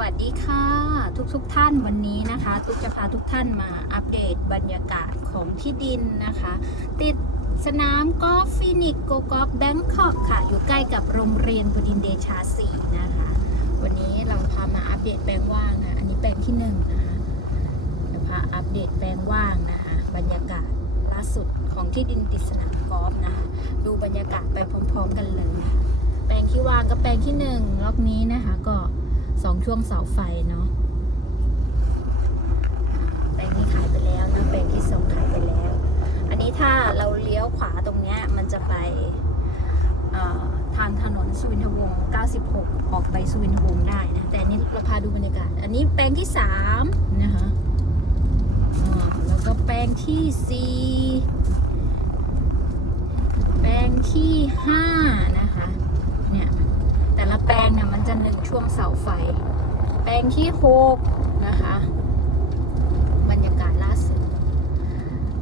วัสดีค่ะ ทุกทุกๆท่านวันนี้นะคะ ทุกจะพาทุกท่านมาอัปเดตบรรยากาศของที่ดินนะคะ ติดสนามกอล์ฟฟินิกโกกอล์ฟแบงคอกค่ะ อยู่ใกล้กับโรงเรียนบดินเดชาสีนะคะ วันนี้เราพามาอัปเดตแปลงว่างนะอันนี้แปลงที่หนึ่งนะคะเดี๋ยวพาอัปเดตแปลงว่างนะคะ บรรยากาศล่าสุดของที่ดินติดสนามกอล์ฟนะคะดูบรรยากาศไปพร้อม ๆ กันเลยนะคะแปลงที่ว่างก็แปลงที่หนึ่งล็อกนี้นะคะก็ ช่วงเสาไฟเนาะแปลงนี้ขายไปแล้วนะแปลงที่สองขายไปแล้ว อันนี้ถ้าเราเลี้ยวขวาตรงเนี้ยมันจะไปทางถนนสุวินทวงศ์96 ออกไปสุวินทวงศ์ได้นะ แต่อันนี้เราพาดูบรรยากาศ อันนี้แปลงที่ 3 นะคะแล้วก็แปลงที่ 4 แปลงที่ 5 ช่วงเสาไฟ แปลงที่หกนะคะ บรรยากาศล่าสุด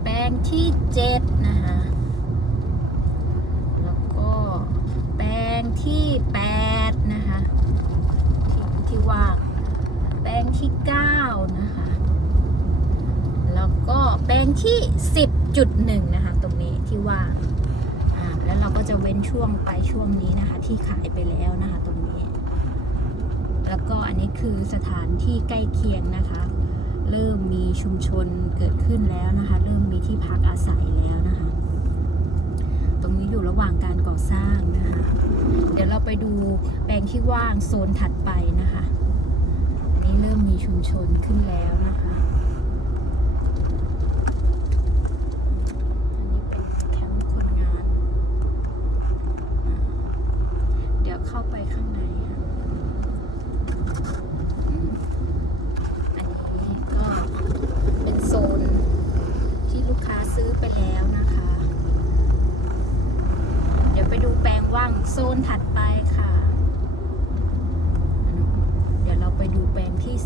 แปลงที่เจ็ดนะคะ แล้วก็แปลงที่แปดนะคะทที่ว่าง แปลงที่เก้านะคะ แล้วก็แปลงที่สิบจุดหนึ่งนะคะ ตรงนี้ที่ว่างแล้วเราก็จะเว้นช่วงไปช่วงนี้นะคะ ที่ขายไปแล้วนะคะตรง แล้วก็อันนี้คือสถานที่ใกล้เคียงนะคะ เริ่มมีชุมชนเกิดขึ้นแล้วนะคะ เริ่มมีที่พักอาศัยแล้วนะคะ ตรงนี้อยู่ระหว่างการก่อสร้างนะคะ เดี๋ยวเราไปดูแปลงที่ว่างโซนถัดไปนะคะ อันนี้เริ่มมีชุมชนขึ้นแล้วนะคะอันนี้เป็นแคมป์คนงานเดี๋ยวเข้าไปข้างใน อันนี้ก็เป็นโซนที่ลูกค้าซื้อไปแล้วนะคะ เดี๋ยวไปดูแปลงว่างโซนถัดไปค่ะ เดี๋ยวเราไปดูแปลงที่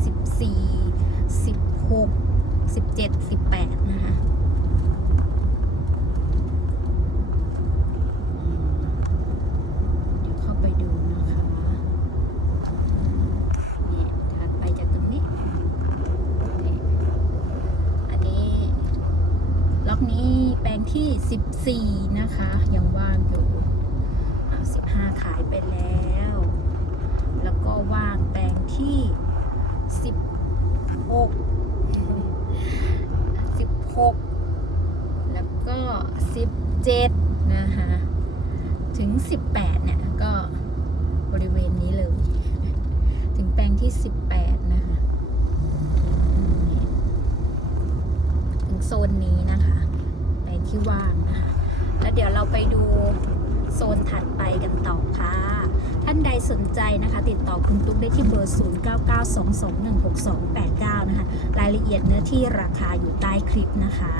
14 16 17 18 นะคะ เดี๋ยวเข้าไปดูนะคะนี่ถัดไปจากตรงนี้นี่อันนี้ ล็ อกนี้แปลงที่ 14 นะคะ ยังว่างอยู่อ่า15 ขายไปแล้ว แล้วก็ว่างแปลงที่ 16 16 แล้วก็ 17 นะคะ ถึง 18 เนี่ย ก็บริเวณนี้เลย ถึงแปลงที่ 18 นะคะนี่ถึงโซนนี้นะคะ แปลง ที่ว่างนะคะแล้วเดี๋ยวเราไปดูโซนถัดไปกันต่อค่ะ ท่านใดสนใจนะคะ ติดต่อคุณตุ๊กได้ที่เบอร์ 0992216289 นะคะ รายละเอียดเนื้อที่ราคาอยู่ใต้คลิปนะคะ